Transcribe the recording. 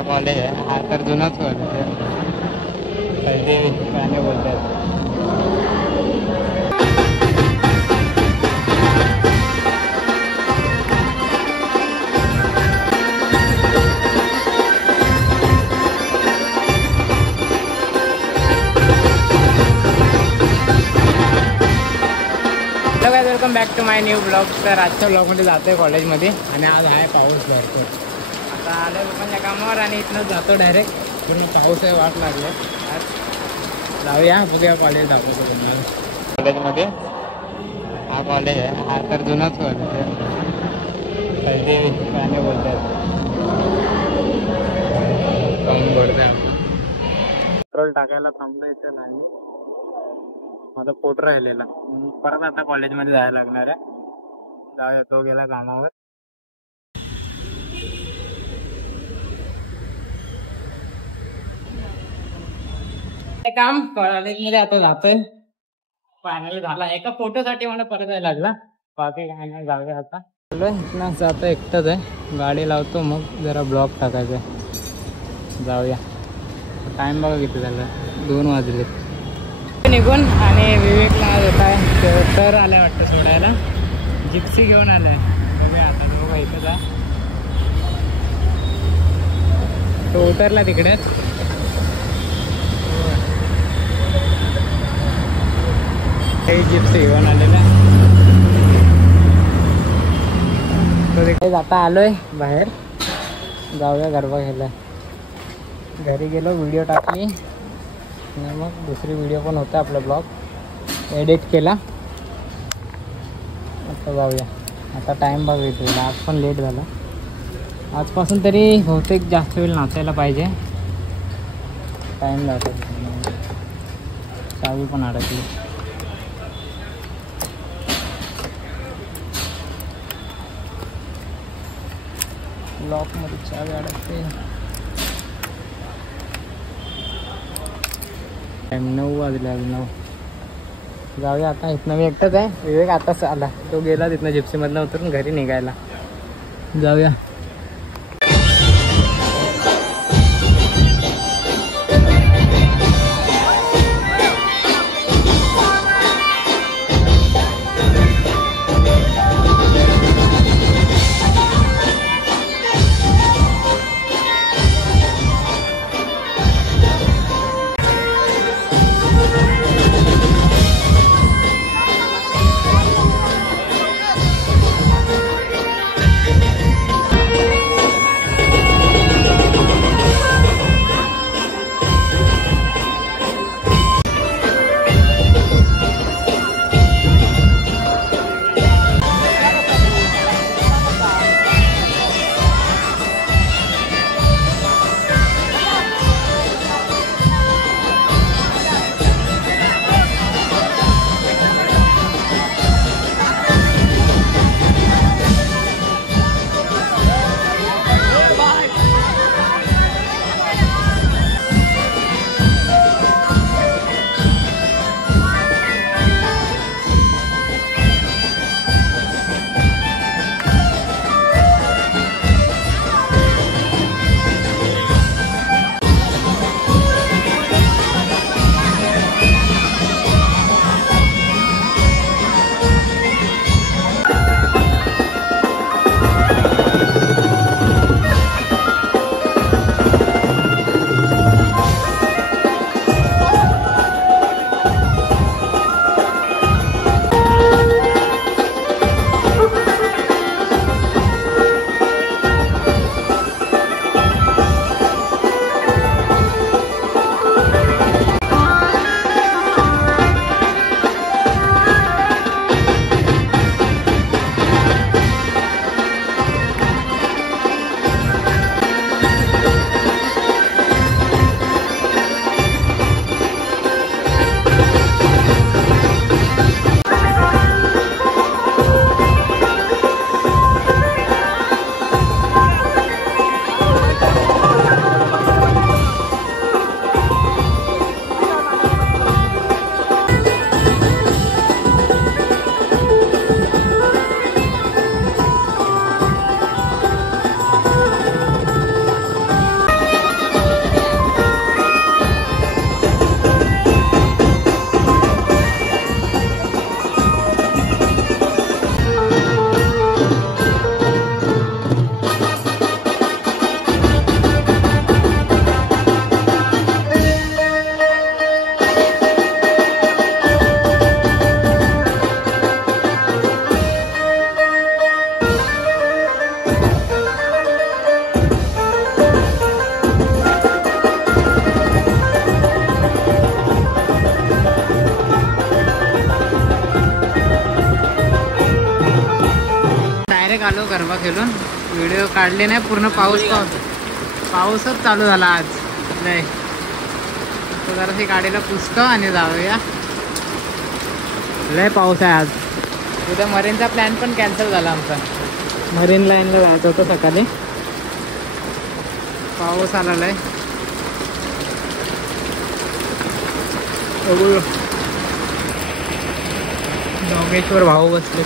हा कॉलेज आहे, हा तर जुनाच कॉलेज आहे. पहिले गाणे बोलतात. Hello guys, welcome back to my new blog. तर आजच्या ब्लॉगमध्ये जातो आहे कॉलेजमध्ये आणि आज आहे पाऊस भरतो. आता आलो लोकांच्या कामावर आणि इथनं जातो डायरेक्ट. पूर्ण पाऊस आहे, वाट लागली आज. जाऊया बघूया कॉलेज जातो तुम्हाला. कॉलेजमध्ये हा कॉलेज आहे, हा तर जुनाच कॉलेज आहे. पहिले गाणे बोलतात. काऊन बोलतात. पेट्रोल टाकायला थांबलो इथे नाही, माझा पोट राहिलेला. परत आता कॉलेजमध्ये जायला लागणार आहे. जाऊया, तो गेला कामावर. काम कॉलेजमध्ये आता जातोय. फायनली झाला. एका फोटोसाठी मला परत यायला लागला, बाकी काय नाही. जाऊया आता. इथनं जातो, एकटाच आहे. गाडी लावतो, मग जरा ब्लॉग टाकायचा आहे. जाऊया. टाइम बघा किती झाला, 2 वाजले निघून. आणि विवेकला येत आहे, सर आले वाटतं सोडायला. जिप्सी घेऊन आले. बघूया आता दोघं इथं जा. तो उतरला तिकडेच. काही जिप्सी घेऊन आलेला. तो तिकडे आता आलोय बाहेर. जाऊया गरबा घ्यायला. घरी गेलो, व्हिडिओ टाकली आणि मग दुसरी व्हिडिओ पण होता आपला, ब्लॉग एडिट केला. आता जाऊया. आता टाईम बघितलं, आज पण लेट झाला. आजपासून तरी बहुतेक जास्त वेळ नाचायला पाहिजे. टाईम जातो. चावी पण अडकली. लॉकमध्ये चावी अडकते. टाईम 9 वाजले, आज 9. जाऊया आता. इथनं मी एकटाच आहे. विवेक आताच आला, तो गेला तिथनं जिप्सीमधनं उतरून घरी निघायला. जाऊया. आलो गरबा खेळून. व्हिडिओ काढले नाही पूर्ण. पाऊसच चालू झाला आज लय. तो जराशी गाडीला पुसतो आणि जाऊया. लय पाऊस आहे आज. उद्या मरीनचा प्लॅन पण कॅन्सल झाला आमचा. मरीन लाईनला जायचं होतं सकाळी. पाऊस आला लय. जोगेश्वर भाऊ बसले.